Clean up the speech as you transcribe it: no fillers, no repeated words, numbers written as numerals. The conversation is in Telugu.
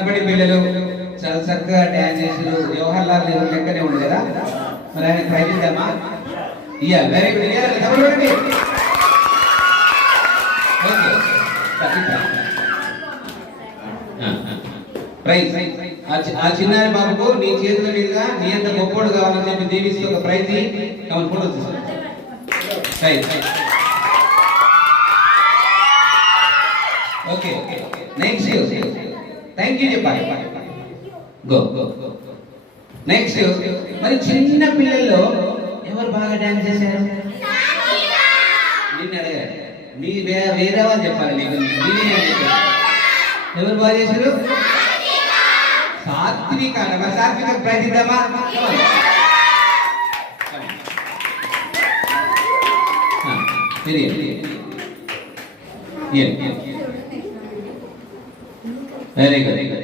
పిల్లలు చాలా చక్కగా డ్యాన్స్ చేసారు. జవహర్ లాల్ నెహ్రూ లెక్కనే ఉంది కదా, మరి ఆయన ప్రయత్నిద్దామా? ఇయ్యాలి. Very good. ఇయ్యాలి. ప్రైజ్ ఆ చిన్నారి బాబుకు నీ చేతుల మీదుగా నీ అంత గొప్పోడు కావాలని చెప్పి దీవిస్తూ ఒక ప్రైజ్ ఫోటో తీసుకో. Prize. Okay. Next thank you చెప్పాలి. Go go go. నెక్స్ట్ మరి చిన్న పిల్లల్లో ఎవరు బాగా డాన్స్ చేశారు? నిన్ను అడగాలి. మీ వేరే వాళ్ళు చెప్పాలి. నీకు ఎవరు బాగా చేశారు? సాత్విక. మరి సాత్విక ప్రయత్నిద్దామా? Very good.